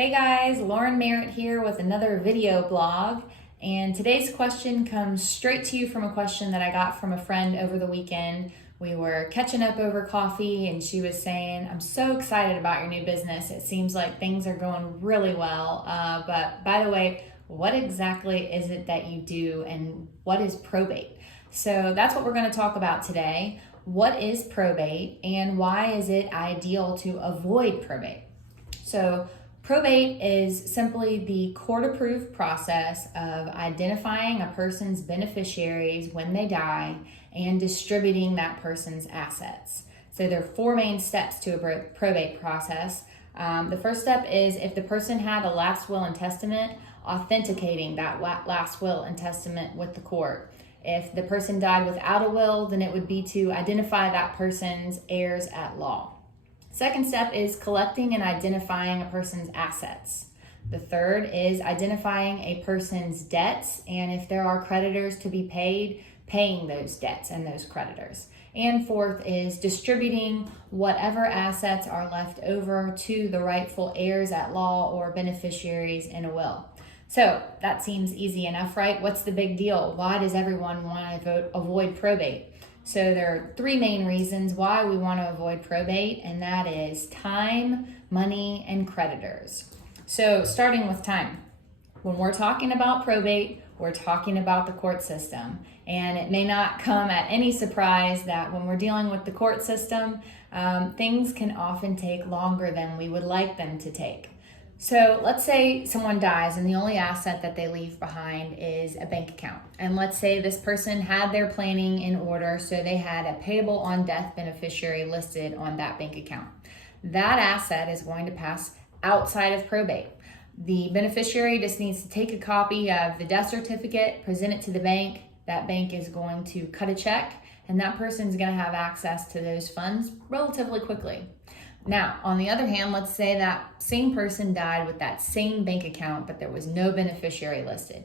Hey guys, Lauren Merritt here with another video blog, and today's question comes straight to you from a question that I got from a friend over the weekend. We were catching up over coffee and she was saying, I'm so excited about your new business. It seems like things are going really well, but by the way, what exactly is it that you do and what is probate? So that's what we're going to talk about today. What is probate and why is it ideal to avoid probate? So probate is simply the court-approved process of identifying a person's beneficiaries when they die and distributing that person's assets. So there are four main steps to a probate process. The first step is if the person had a last will and testament, authenticating that last will and testament with the court. If the person died without a will, then it would be to identify that person's heirs at law. Second step is collecting and identifying a person's assets. The third is identifying a person's debts, and if there are creditors to be paid, paying those debts and those creditors. And fourth is distributing whatever assets are left over to the rightful heirs at law or beneficiaries in a will. So that seems easy enough, right? What's the big deal? Why does everyone want to avoid probate? So there are three main reasons why we want to avoid probate, and that is time, money, and creditors. So starting with time. When we're talking about probate, we're talking about the court system. And it may not come at any surprise that when we're dealing with the court system, things can often take longer than we would like them to take. So let's say someone dies and the only asset that they leave behind is a bank account. And let's say this person had their planning in order, so they had a payable on death beneficiary listed on that bank account. That asset is going to pass outside of probate. The beneficiary just needs to take a copy of the death certificate, present it to the bank. That bank is going to cut a check, and that person's going to have access to those funds relatively quickly. Now, on the other hand, let's say that same person died with that same bank account, but there was no beneficiary listed.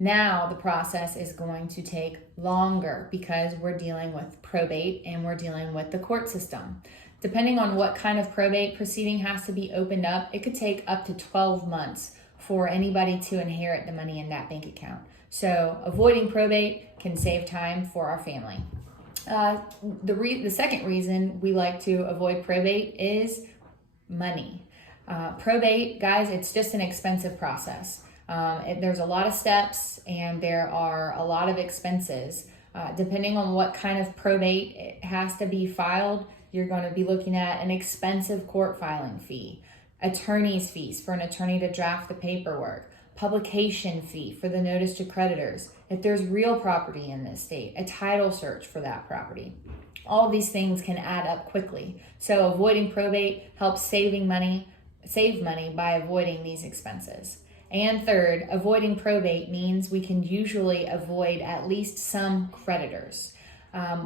Now the process is going to take longer because we're dealing with probate and we're dealing with the court system. Depending on what kind of probate proceeding has to be opened up, it could take up to 12 months for anybody to inherit the money in that bank account. So avoiding probate can save time for our family. The second reason we like to avoid probate is money. Probate, guys, it's just an expensive process. There's a lot of steps and there are a lot of expenses. Depending on what kind of probate it has to be filed, you're going to be looking at an expensive court filing fee, attorney's fees for an attorney to draft the paperwork, publication fee for the notice to creditors, if there's real property in the estate, a title search for that property. All these things can add up quickly. So avoiding probate helps save money by avoiding these expenses. And third, avoiding probate means we can usually avoid at least some creditors.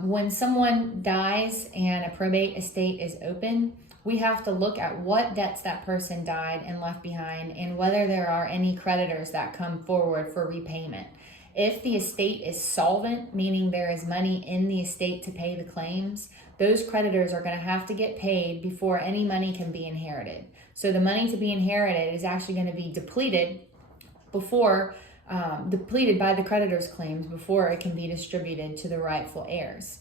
When someone dies and a probate estate is open, we have to look at what debts that person died and left behind and whether there are any creditors that come forward for repayment. If the estate is solvent, meaning there is money in the estate to pay the claims, those creditors are going to have to get paid before any money can be inherited. So the money to be inherited is actually going to be depleted by the creditor's claims before it can be distributed to the rightful heirs.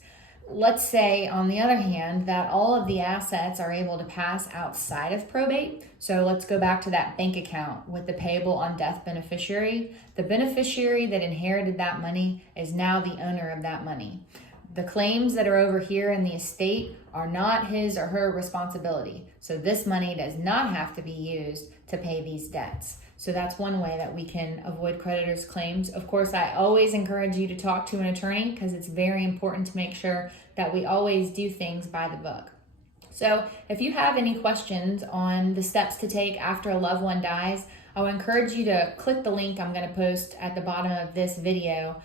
Let's say, on the other hand, that all of the assets are able to pass outside of probate. So let's go back to that bank account with the payable on death beneficiary. The beneficiary that inherited that money is now the owner of that money. The claims that are over here in the estate are not his or her responsibility. So this money does not have to be used to pay these debts. So that's one way that we can avoid creditors' claims. Of course, I always encourage you to talk to an attorney because it's very important to make sure that we always do things by the book. So if you have any questions on the steps to take after a loved one dies, I would encourage you to click the link I'm going to post at the bottom of this video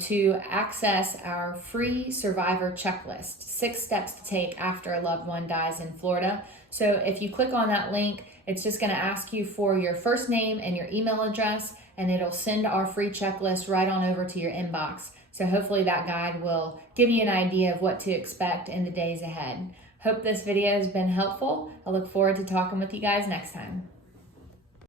to access our free survivor checklist, 6 steps to take after a loved one dies in Florida. So if you click on that link, it's just going to ask you for your first name and your email address, and it'll send our free checklist right on over to your inbox. So hopefully that guide will give you an idea of what to expect in the days ahead. Hope this video has been helpful. I look forward to talking with you guys next time.